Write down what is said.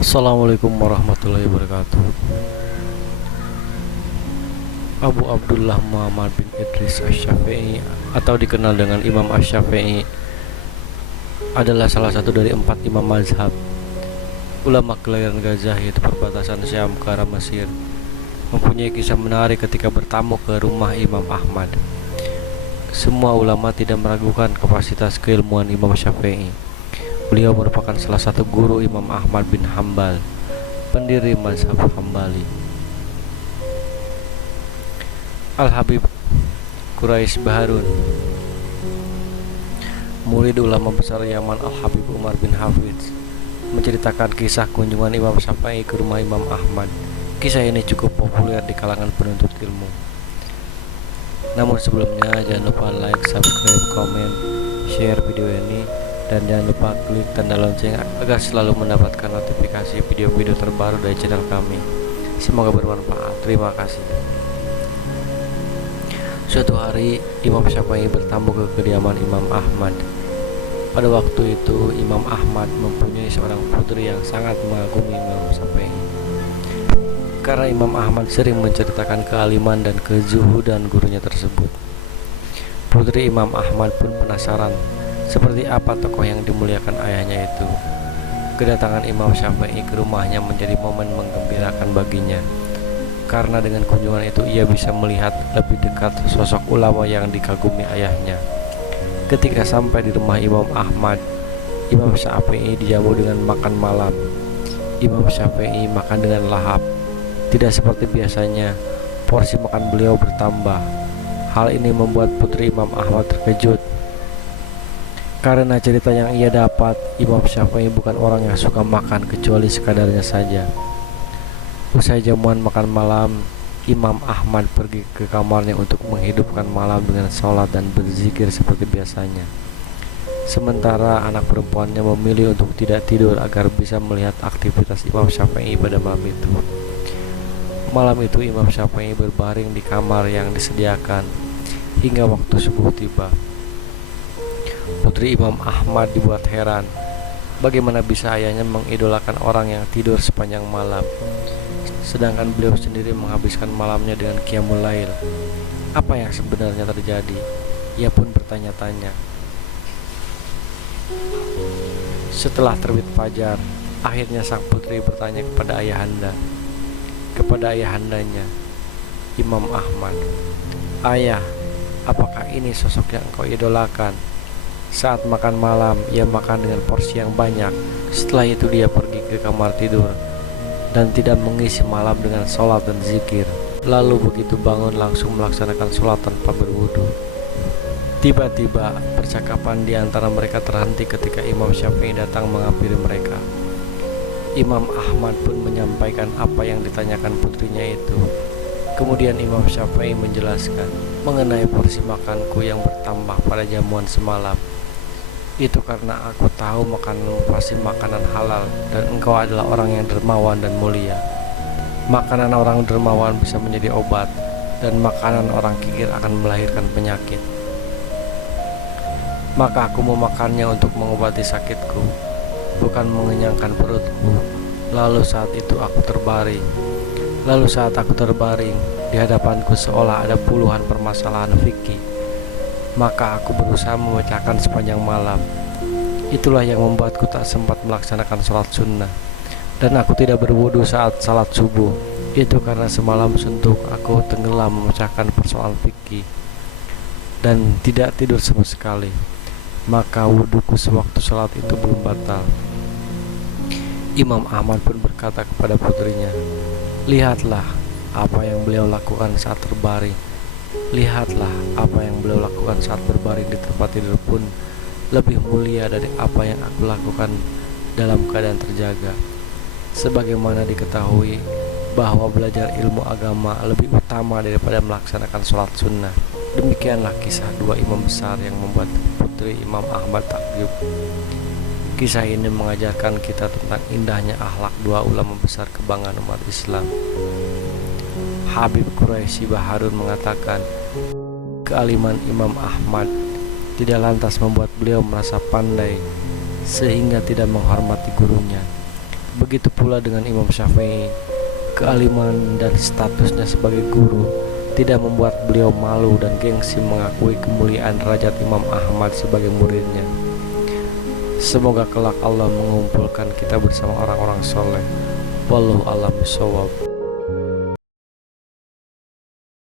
Assalamualaikum warahmatullahi wabarakatuh. Abu Abdullah Muhammad bin Idris Asy-Syafi'i atau dikenal dengan Imam Asy-Syafi'i adalah salah satu dari 4 imam mazhab ulama kelahiran Gaza, yaitu perbatasan Syam ke arah Mesir. Mempunyai kisah menarik ketika bertamu ke rumah Imam Ahmad. Semua ulama tidak meragukan kapasitas keilmuan Imam Syafi'i. Beliau merupakan salah satu guru Imam Ahmad bin Hambal, pendiri mazhab Hambali. Al-Habib Quraisy Baharun, murid ulama besar Yaman Al-Habib Umar bin Hafidz, menceritakan kisah kunjungan Imam Syafi'i ke rumah Imam Ahmad. Kisah ini cukup populer di kalangan penuntut ilmu. Namun sebelumnya, jangan lupa like, subscribe, komen, share video ini, dan jangan lupa klik tanda lonceng agar selalu mendapatkan notifikasi video-video terbaru dari channel kami. Semoga bermanfaat. Terima kasih. Suatu hari, Imam Syafi'i bertamu ke kediaman Imam Ahmad. Pada waktu itu, Imam Ahmad mempunyai seorang putri yang sangat mengagumi Imam Syafi'i. Karena Imam Ahmad sering menceritakan kealiman dan kezuhudan gurunya tersebut, putri Imam Ahmad pun penasaran seperti apa tokoh yang dimuliakan ayahnya itu. Kedatangan Imam Syafi'i ke rumahnya menjadi momen menggembirakan baginya, karena dengan kunjungan itu ia bisa melihat lebih dekat sosok ulama yang dikagumi ayahnya. Ketika sampai di rumah Imam Ahmad, Imam Syafi'i dijamu dengan makan malam. Imam Syafi'i makan dengan lahap. Tidak seperti biasanya, porsi makan beliau bertambah. Hal ini membuat putri Imam Ahmad terkejut. Karena cerita yang ia dapat, Imam Syafi'i bukan orang yang suka makan kecuali sekadarnya saja. Usai jamuan makan malam, Imam Ahmad pergi ke kamarnya untuk menghidupkan malam dengan sholat dan berzikir seperti biasanya. Sementara anak perempuannya memilih untuk tidak tidur agar bisa melihat aktivitas Imam Syafi'i pada malam itu. Malam itu Imam Syafi'i berbaring di kamar yang disediakan hingga waktu subuh tiba. Putri Imam Ahmad dibuat heran, bagaimana bisa ayahnya mengidolakan orang yang tidur sepanjang malam, sedangkan beliau sendiri menghabiskan malamnya dengan qiyamul lail. Apa yang sebenarnya terjadi? Ia pun bertanya-tanya. Setelah terbit fajar, akhirnya sang putri bertanya kepada ayahandanya, Imam Ahmad, "Ayah, apakah ini sosok yang engkau idolakan?" Saat makan malam, ia makan dengan porsi yang banyak. Setelah itu dia pergi ke kamar tidur dan tidak mengisi malam dengan sholat dan zikir. Lalu begitu bangun langsung melaksanakan sholat tanpa berwudu. Tiba-tiba percakapan di antara mereka terhenti ketika Imam Syafi'i datang menghampiri mereka. Imam Ahmad pun menyampaikan apa yang ditanyakan putrinya itu. Kemudian Imam Syafi'i menjelaskan mengenai porsi makanku yang bertambah pada jamuan semalam. Itu karena aku tahu makanan pasti makanan halal dan engkau adalah orang yang dermawan dan mulia. Makanan orang dermawan bisa menjadi obat, dan makanan orang kikir akan melahirkan penyakit. Maka aku memakannya untuk mengobati sakitku, bukan mengenyangkan perutku. Lalu saat aku terbaring, di hadapanku seolah ada puluhan permasalahan fikih. Maka aku berusaha memecahkan sepanjang malam. Itulah yang membuatku tak sempat melaksanakan sholat sunnah, dan aku tidak berwudu saat salat subuh. Itu karena semalam suntuk aku tenggelam memecahkan persoalan fikih dan tidak tidur sama sekali. Maka wuduku sewaktu sholat itu belum batal. Imam Ahmad pun berkata kepada putrinya, "Lihatlah apa yang beliau lakukan saat terbaring. Lihatlah apa yang beliau lakukan saat berbaring di tempat tidur pun lebih mulia dari apa yang aku lakukan dalam keadaan terjaga." Sebagaimana diketahui bahwa belajar ilmu agama lebih utama daripada melaksanakan sholat sunnah. Demikianlah kisah dua imam besar yang membuat putri Imam Ahmad takjub. Kisah ini mengajarkan kita tentang indahnya akhlak dua ulama besar kebanggaan umat Islam. Habib Quraisy Baharun mengatakan, kealiman Imam Ahmad tidak lantas membuat beliau merasa pandai sehingga tidak menghormati gurunya. Begitu pula dengan Imam Syafi'i. Kealiman dan statusnya sebagai guru tidak membuat beliau malu dan gengsi mengakui kemuliaan derajat Imam Ahmad sebagai muridnya. Semoga kelak Allah mengumpulkan kita bersama orang-orang soleh. Wallahu a'lam bishawab.